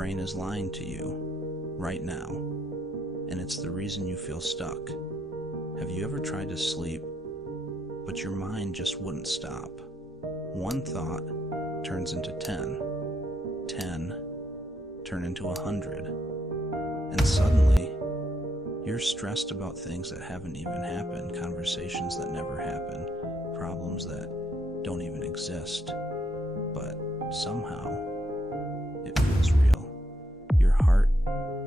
brain is lying to you right now, and it's the reason you feel stuck. Have you ever tried to sleep, but your mind just wouldn't stop? One thought turns into 10, 10 turn into 100, and suddenly you're stressed about things that haven't even happened, conversations that never happen, problems that don't even exist, but somehow it feels real. Your heart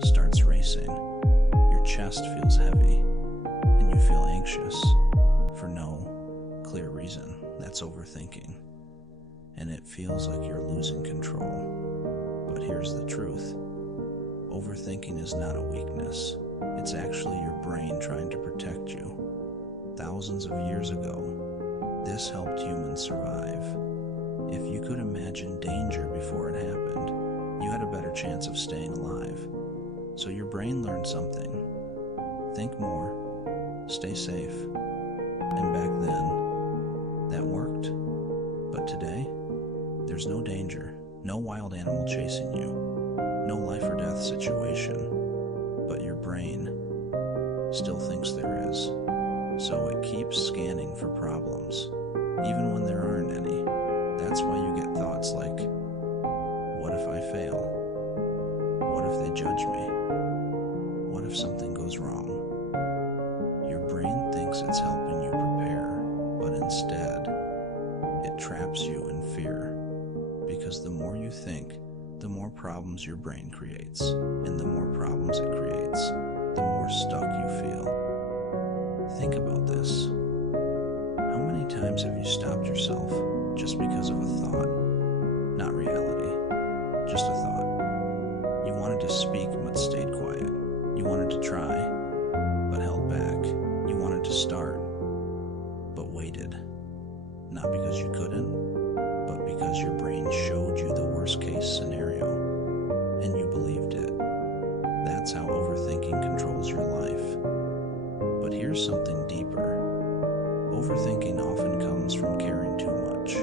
starts racing, your chest feels heavy, and you feel anxious for no clear reason. That's overthinking, and it feels like you're losing control. But here's the truth. Overthinking is not a weakness. It's actually your brain trying to protect you. Thousands of years ago, this helped humans survive. If you could imagine danger before it happened, you had a better chance of staying alive. So your brain learned something. Think more, stay safe. And back then, that worked. But today, there's no danger, no wild animal chasing you, no life or death situation. But your brain still thinks there is. So it keeps scanning for problems, even when there aren't any. That's why you get thoughts like, what if I fail? What if they judge me? What if something goes wrong? Your brain thinks it's helping you prepare, but instead, it traps you in fear. Because the more you think, the more problems your brain creates, and the more problems it creates, the more stuck you feel. Think about this. How many times have you stopped yourself just because of a thought? Not reality, just a thought. You wanted to speak but stayed quiet. You wanted to try but held back. You wanted to start but waited. Not because you couldn't, but because your brain showed you the worst case scenario and you believed it. That's how overthinking controls your life. But here's something deeper. Overthinking often comes from caring too much.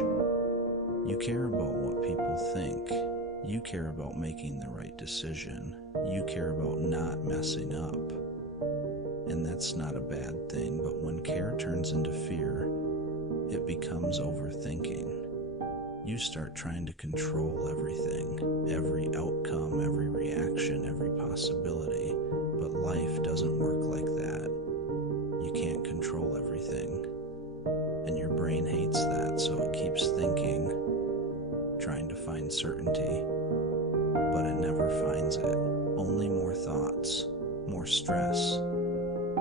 You care about what people think. You care about making the right decision. You care about not messing up. And that's not a bad thing, but when care turns into fear, it becomes overthinking. You start trying to control everything, every outcome, every reaction, every possibility. But life doesn't work like that. You can't control everything. And your brain hates that, so it keeps thinking, trying to find certainty. But it never finds it. Only more thoughts, more stress.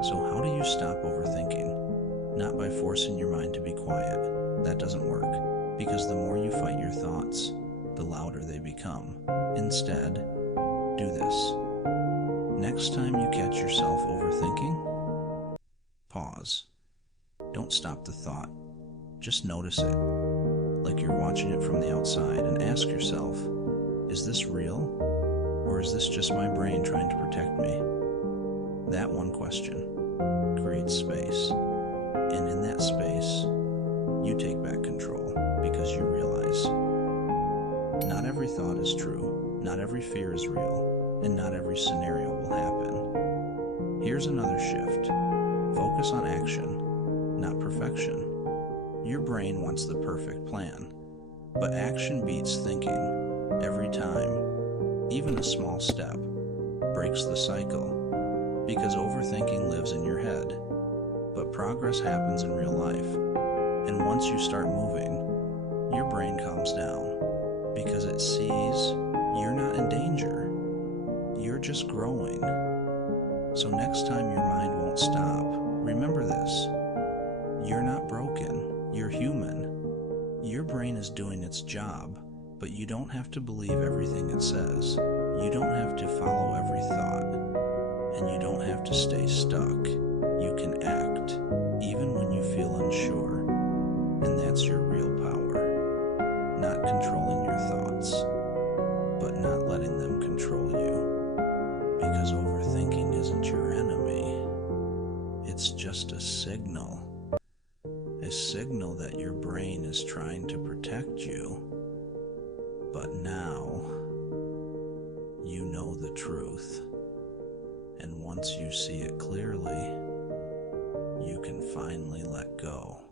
So how do you stop overthinking? Not by forcing your mind to be quiet. That doesn't work. Because the more you fight your thoughts, the louder they become. Instead, do this. Next time you catch yourself overthinking, pause. Don't stop the thought. Just notice it, like you're watching it from the outside, and ask yourself, is this real? Or is this just my brain trying to protect me? That one question creates space. And in that space, you take back control because you realize not every thought is true, not every fear is real, and not every scenario will happen. Here's another shift. Focus on action, not perfection. Your brain wants the perfect plan, but action beats thinking every time. Even a small step breaks the cycle because overthinking lives in your head. But progress happens in real life. And once you start moving, your brain calms down because it sees you're not in danger. You're just growing. So next time your mind won't stop, remember this. You're not broken. You're human. Your brain is doing its job, but you don't have to believe everything it says. You don't have to follow every thought. And you don't have to stay stuck. You can act, even when you feel unsure. And that's your real power. Not controlling your thoughts, but not letting them control you. Because overthinking isn't your enemy. It's just a signal. A signal that your brain is trying to protect you. But now, you know the truth. And once you see it clearly, you can finally let go.